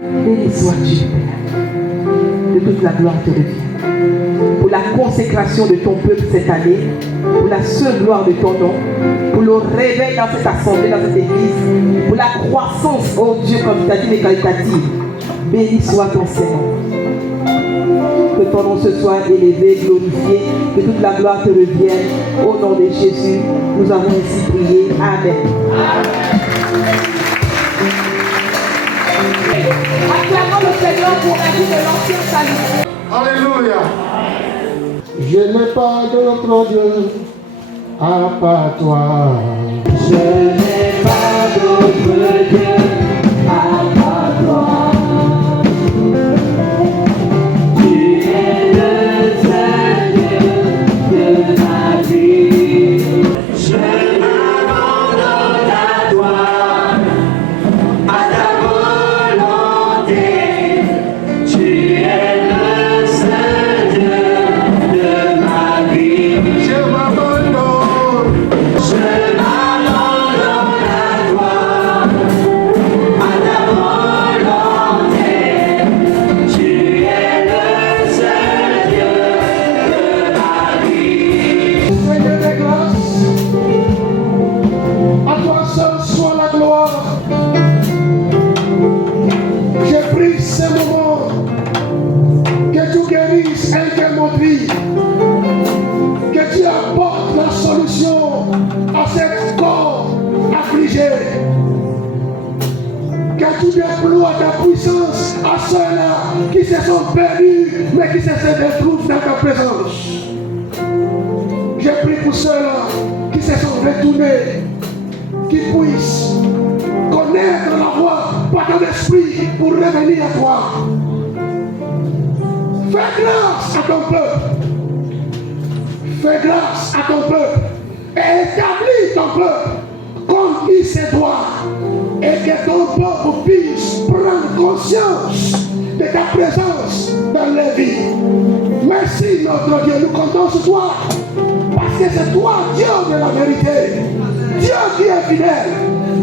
Béni sois-tu, Père. De toute la gloire te revient. Pour la consécration de ton peuple cette année, pour la seule gloire de ton nom, pour le réveil dans cette assemblée, dans cette église, pour la croissance, oh Dieu, quantitative et qualitative. Béni soit ton Seigneur. Que ton nom se soit élevé, glorifié, que toute la gloire te revienne. Au nom de Jésus, nous avons ainsi prié. Amen. Acclamons le Seigneur pour la vie de l'ancien salut. Alléluia. Je n'ai pas d'autre Dieu à part toi. Je n'ai pas d'autre Dieu à part toi. Tu es le seul Dieu de ma vie. Je m'abandonne à toi, à ta volonté. Tu es le seul Dieu de ma vie. Je m'abandonne. Je m'abandonne à toi, à ta volonté. Tu es le seul Dieu de ma vie. Seigneur des grâces, à toi seul soit la gloire. J'ai pris ce moment que tu guérisses un de mon vie, que tu apportes la solution à cet corps affligé, que tu déploies ta puissance à ceux-là qui se sont perdus mais qui se retrouvent dans ta présence. J'ai prié pour ceux-là qui se sont retournés, qui puissent connaître la voix par ton esprit pour revenir à toi. Fais grâce à ton peuple. Fais grâce à ton peuple. Et établis ton peuple comme il se doit. Et que ton peuple puisse prendre conscience de ta présence dans leur vie. Merci notre Dieu, nous comptons sur toi. Parce que c'est toi, Dieu de la vérité. Dieu qui est fidèle.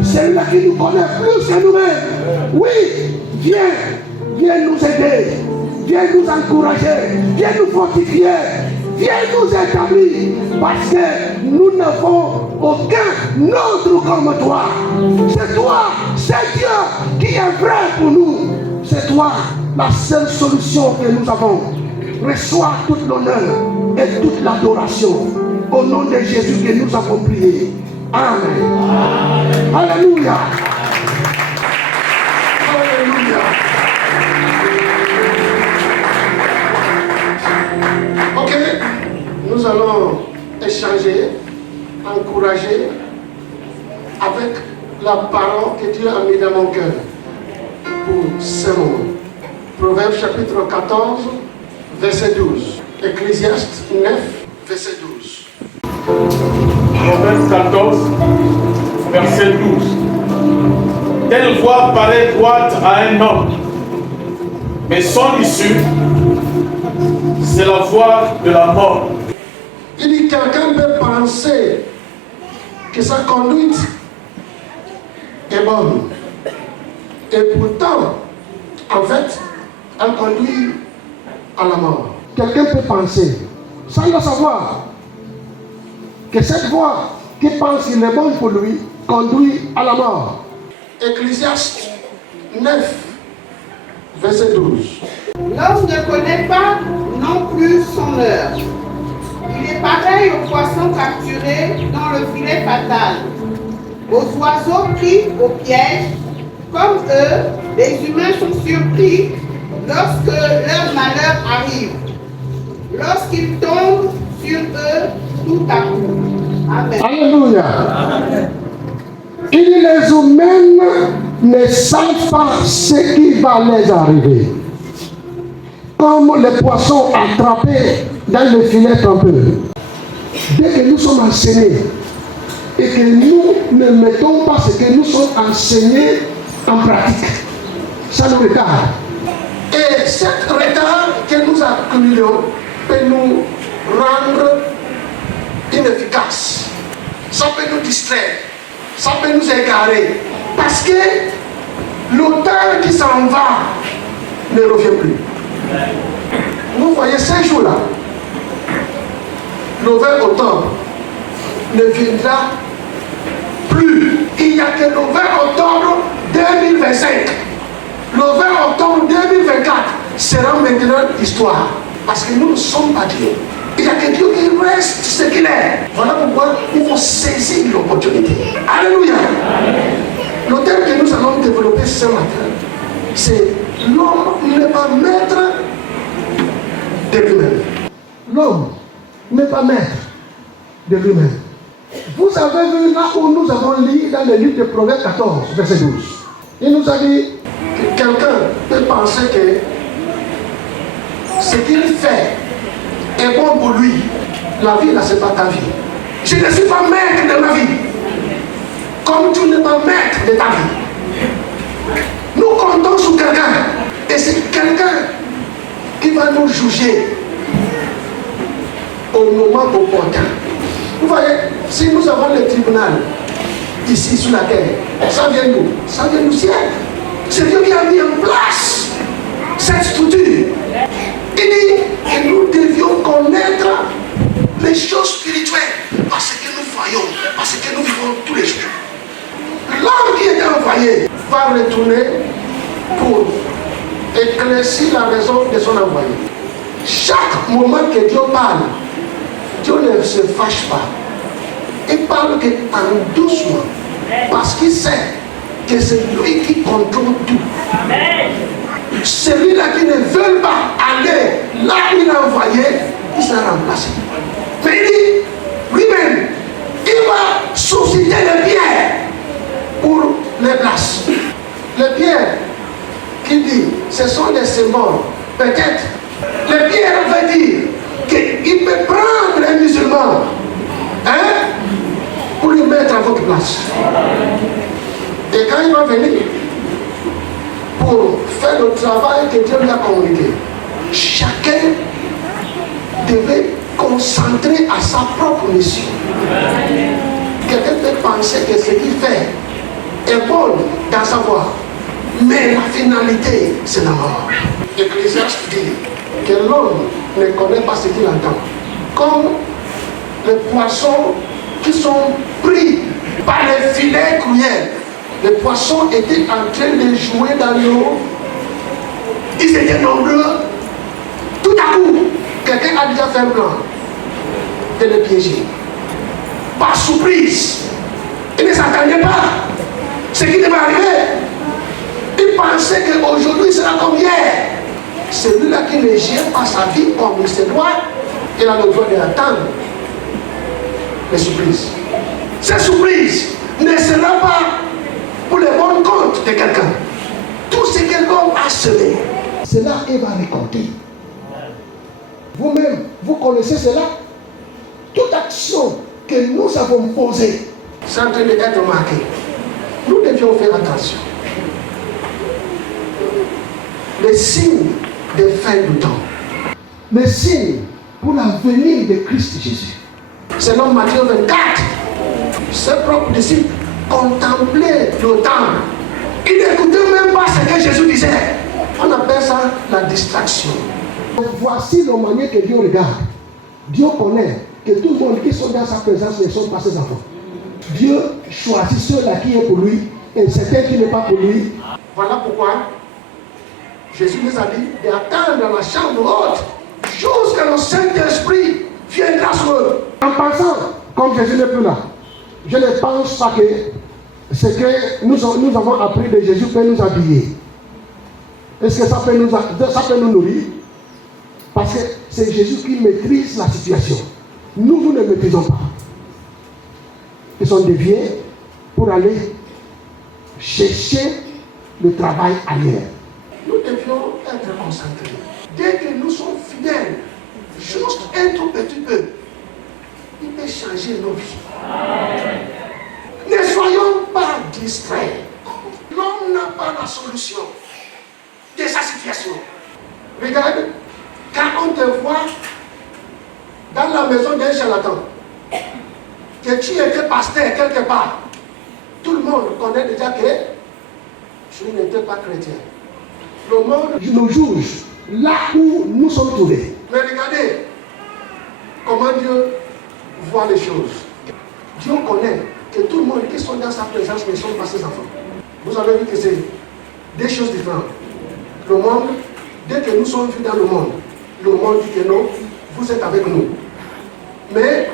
Celui-là qui nous connaît plus que nous-mêmes. Oui, viens nous aider. Viens nous encourager. Viens nous fortifier. Viens nous établir. Parce que nous n'avons aucun autre comme toi. C'est toi, c'est Dieu qui est vrai pour nous. C'est toi la seule solution que nous avons. Reçois tout l'honneur et toute l'adoration. Au nom de Jésus que nous avons prié. Amen. Alléluia. Alléluia. Ok, nous allons échanger, encourager avec la parole que Dieu a mis dans mon cœur pour ce moment. Proverbe chapitre 14, verset 12. Ecclésiaste 9, verset 12. Proverbe 14, verset 12. Telle voie paraît droite à un homme, mais son issue, c'est la voie de la mort. Il dit quelqu'un peut penser que sa conduite est bonne. Et pourtant, en fait, elle conduit à la mort. Quelqu'un peut penser, sans le savoir, que cette voie qui pense qu'il est bonne pour lui conduit à la mort. Ecclésiaste 9, verset 12. L'homme ne connaît pas non plus son heure. Il est pareil aux poissons capturés dans le filet fatal, aux oiseaux pris au piège. Comme eux, les humains sont surpris lorsque leur malheur arrive, lorsqu'ils tombent sur eux tout à coup. Amen. Alléluia. Il dit les humains ne savent pas ce qui va les arriver. Comme les poissons attrapés dans le filet trompeux. Dès que nous sommes enseignés et que nous ne mettons pas ce que nous sommes enseignés en pratique, ça nous retarde. Et cet retard que nous accumulons peut nous rendre inefficaces. Ça peut nous distraire, ça peut nous égarer. Parce que L'auteur qui s'en va ne revient plus. Vous voyez ces jours-là, le 20 octobre ne viendra plus. Il n'y a que le 20 octobre 2025. Le 20 octobre 2024 sera maintenant histoire. Parce que nous ne sommes pas Dieu. Il n'y a que Dieu qui reste ce qu'il est. Voilà pourquoi il faut saisir l'opportunité. Alléluia. Le thème que nous allons développer ce matin, c'est l'homme n'est pas maître de lui-même. L'homme n'est pas maître de lui-même. Vous avez vu là où nous avons lu dans le livre de Proverbes 14, verset 12. Il nous a dit que quelqu'un peut penser que ce qu'il fait est bon pour lui. La vie, là, ce n'est pas ta vie. Je ne suis pas maître de ma vie. Comme tu n'es pas maître de ta vie. Nous comptons sur quelqu'un. Et c'est quelqu'un qui va nous juger au moment opportun. Vous voyez, si nous avons le tribunal ici sur la terre, ça vient d'où? Ça vient du ciel. C'est Dieu qui a mis en place cette structure. Il dit que nous devions connaître les choses spirituelles parce que nous voyons, parce que nous vivons tous les jours. L'homme qui est envoyé va retourner pour éclaircir la raison de son envoyé. Chaque moment que Dieu parle, Dieu ne se fâche pas. Il parle en doucement parce qu'il sait que c'est lui qui contrôle tout. Celui-là qui ne veut pas aller là où il a envoyé, il sera remplacé. Mais il dit, lui-même, il va susciter les pierres pour les places. Les pierres qui dit, ce sont des symboles. Peut-être, les pierres veut dire qu'il peut prendre les musulmans pour les mettre à votre place. Et quand il va venir pour faire le travail que Dieu lui a communiqué, chacun devait concentrer à sa propre mission. Quelqu'un peut penser que ce qu'il fait est bon dans sa voie, mais la finalité, c'est la mort. L'Ecclésiaste dit que l'homme ne connaît pas ce qu'il entend. Comme les poissons qui sont pris par les filets cruels. Les poissons étaient en train de jouer dans l'eau. Ils étaient nombreux. Tout à coup, quelqu'un a déjà fait un plan de les piéger. Par surprise. Ils ne s'attendaient pas. Ce qui devait arriver. Ils pensaient qu'aujourd'hui sera comme hier. Celui-là qui ne gère pas sa vie comme il se doit, il a le droit d'attendre les surprises. Ces surprises ne seront pas pour le bon compte de quelqu'un. Tout ce que l'homme a semé, cela il va récolter. Vous-même, vous connaissez cela. Toute action que nous avons posée, c'est en train d'être marquée. Nous devions faire attention. Les signes des fins du temps. Les signes pour la venue de Christ Jésus. Selon Matthieu 24, ses propres disciples contemplaient le temps. Ils n'écoutaient même pas ce que Jésus disait. On appelle ça la distraction. Voici la manière que Dieu regarde. Dieu connaît que tout le monde qui sont dans sa présence ne sont pas ses enfants. Dieu choisit ceux-là qui est pour lui et certains qui n'est pas pour lui. Voilà pourquoi Jésus nous a dit d'attendre dans la chambre haute jusqu'à le Saint-Esprit viendra sur eux. En pensant, comme Jésus n'est plus là, je ne pense pas que ce que nous avons appris de Jésus peut nous habiller. Est-ce que ça peut nous nourrir? Parce que c'est Jésus qui maîtrise la situation. Nous ne maîtrisons pas. Ils sont déviés pour aller chercher le travail ailleurs. Nous devions être concentrés. Dès que nous sommes fidèles, juste un tout petit peu, il peut changer nos vies. Ne soyons pas distraits. L'homme n'a pas la solution de sa situation. Regarde, quand on te voit dans la maison d'un charlatan, que tu étais pasteur quelque part, tout le monde connaît déjà que tu n'étais pas chrétien. Le monde nous juge là où nous sommes trouvés. Mais regardez comment Dieu voit les choses. Dieu connaît que tout le monde qui sont dans sa présence ne sont pas ses enfants. Vous avez vu que c'est des choses différentes. Le monde, dès que nous sommes vus dans le monde dit que non, vous êtes avec nous. Mais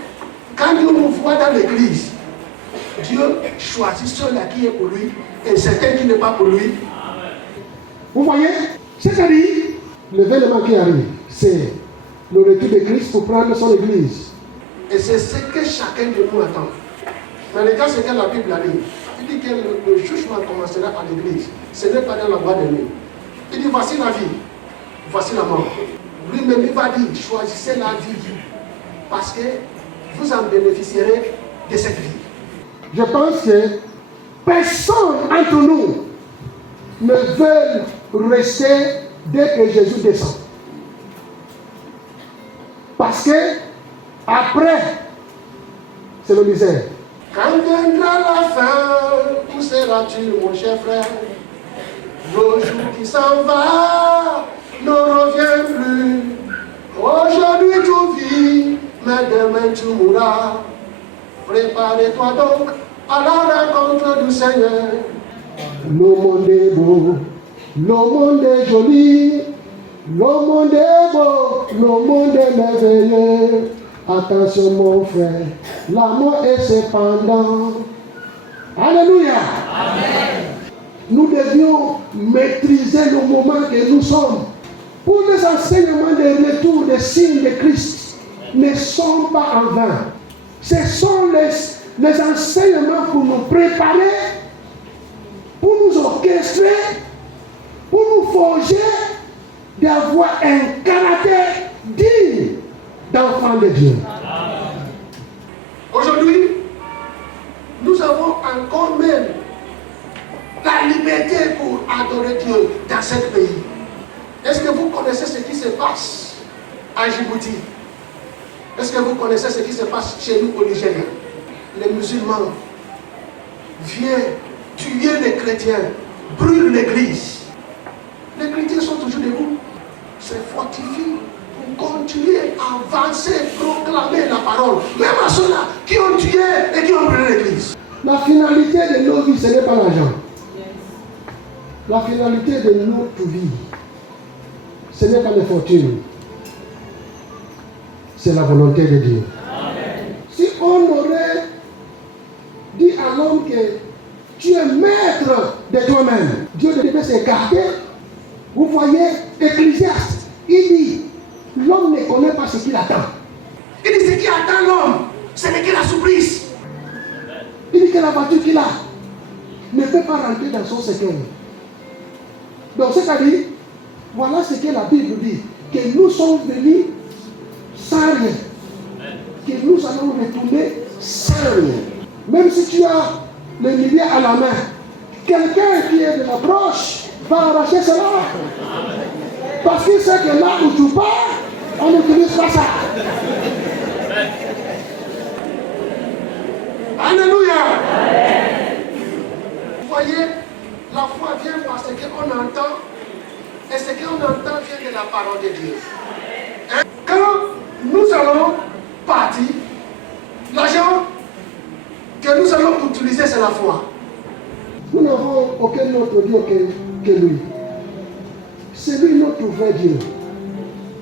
quand Dieu nous voit dans l'église, Dieu choisit ceux-là qui est pour lui et certains qui n'est pas pour lui. Vous voyez, c'est-à-dire, l'événement qui arrive, c'est le retour de Christ pour prendre son église. Et c'est ce que chacun de nous attend. Mais regarde ce que la Bible a dit. Il dit que le jugement commencera à l'église. Ce n'est pas dans la voie de nuit. Il dit, voici la vie, voici la mort. Lui-même, il va dire, choisissez la vie. Parce que vous en bénéficierez de cette vie. Je pense que personne entre nous ne veut rester dès que Jésus descend. Parce que après, c'est le misère. Quand viendra la fin, où seras-tu, mon cher frère? Le jour qui s'en va ne revient plus. Aujourd'hui tu vis, mais demain tu mourras. Prépare-toi donc à la rencontre du Seigneur. Le monde est beau, le monde est joli, le monde est beau, le monde est merveilleux. Attention mon frère, l'amour est cependant. Alléluia. Amen. Nous devions maîtriser le moment que nous sommes. Pour les enseignements de retour des signes de Christ ne sont pas en vain. Ce sont les enseignements pour nous préparer, pour nous orchestrer, pour nous forger d'avoir un caractère digne d'enfant de Dieu. Aujourd'hui, nous avons encore même la liberté pour adorer Dieu dans ce pays. Est-ce que vous connaissez ce qui se passe à Djibouti? Est-ce que vous connaissez ce qui se passe chez nous au Nigeria? Les musulmans viennent tuer les chrétiens, brûlent l'église. Les chrétiens sont toujours debout. C'est fortifié pour continuer à avancer, proclamer la parole. Même à ceux-là qui ont tué et qui ont brûlé l'église. La finalité de nos vies, ce n'est pas l'argent. La finalité de notre vie, ce n'est pas les fortunes. C'est la volonté de Dieu. Amen. Si on aurait dit à l'homme que tu es maître de toi-même, Dieu devait s'écarter. Vous voyez, Ecclésiaste, il dit, l'homme ne connaît pas ce qu'il attend. Il dit, ce qui attend l'homme, ce n'est que la surprise. Il dit que la voiture qu'il a ne peut pas rentrer dans son cercueil. Donc, c'est-à-dire, voilà ce que la Bible dit, que nous sommes venus sans rien, que nous allons retourner sans rien. Même si tu as le millier à la main, quelqu'un qui est de la broche va arracher cela. Parce qu'il sait que là où tu pars, on n'utilise pas ça. Alléluia. Vous voyez, la foi vient parce qu'on entend, et ce qu'on entend vient de la parole de Dieu. Hein? Quand nous allons partir, l'argent que nous allons utiliser, c'est la foi. Nous n'avons aucun autre Dieu que lui. C'est lui notre vrai Dieu.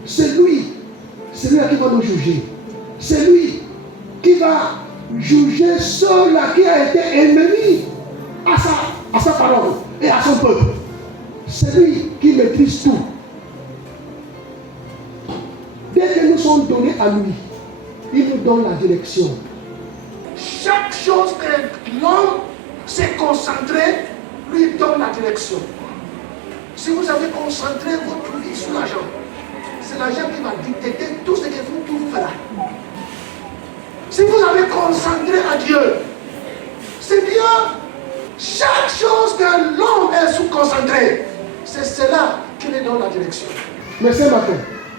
C'est lui qui va nous juger. C'est lui qui va juger ceux-là qui a été ennemi à sa parole et à son peuple. C'est lui qui maîtrise tout. Dès que nous sommes donnés à lui, il nous donne la direction. Chaque chose que l'homme s'est concentré, lui donne la direction. Si vous avez concentré votre vie sur l'argent, c'est l'argent qui va dicter tout ce que vous ferez. Si vous avez concentré à Dieu, c'est bien. Chaque chose que l'homme est sous-concentré, c'est cela qui lui donne la direction. Mais ce matin,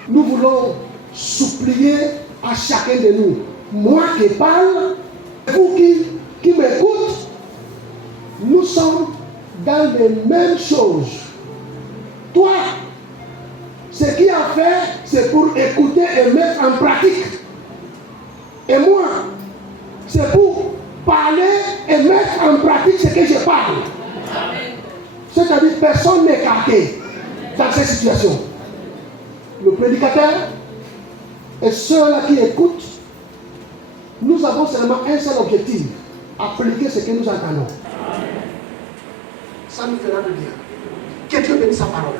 nous voulons supplier à chacun de nous, moi qui parle, vous qui m'écoutez, nous sommes dans les mêmes choses. Toi, ce qui a fait, c'est pour écouter et mettre en pratique. Et moi, c'est pour parler et mettre en pratique ce que je parle. C'est-à-dire personne n'est écarté dans cette situation. Le prédicateur et ceux-là qui écoutent, nous avons seulement un seul objectif, appliquer ce que nous entendons. Ça nous fera du bien. Que Dieu bénisse sa parole.